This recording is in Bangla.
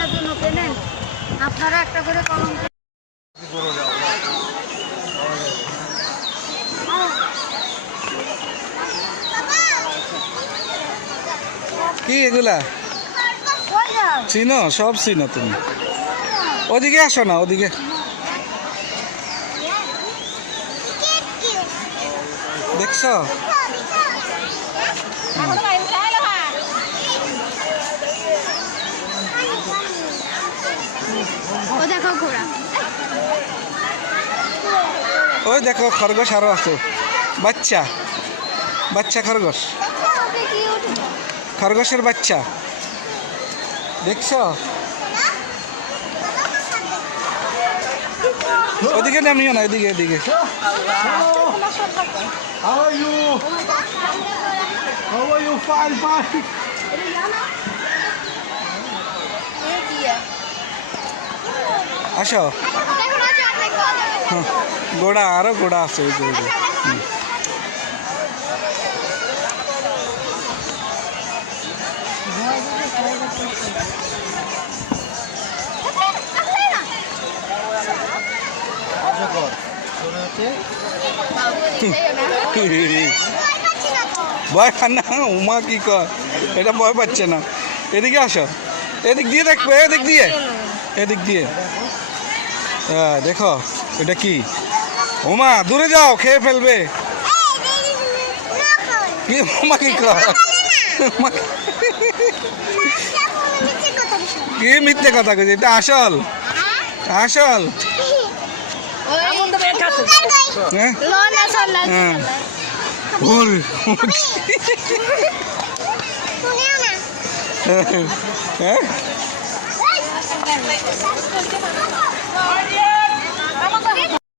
বাচ্চার জন্য কেনেন আপনারা একটা করে কলম। কি এগুলা চিনো? সব চিনো তুমি? ওদিকে আসো না, ওদিকে। দেখছো? ওই দেখো খরগোশ আরো আছে, বাচ্চা বাচ্চা খরগোশ, খরগোশের বাচ্চা দেখছো? ওদিকে নামিও না, এদিকে এদিকে। আসো, গোড়া আরো গোড়া আছে। ভয় পান না? উমা কি কর, এটা ভয় পাচ্ছে না। এদিকে আসো, এদিক দিয়ে দেখবো, এদিক দিয়ে, এদিক দিয়ে। হ্যাঁ দেখো এটা কি? উমা দূরে যাও, খেয়ে ফেলবে। কি উমা কি কর? কি মিথ্যে কথা কইছে? এটা আসল, আসল। হ্যাঁ হ্যাঁ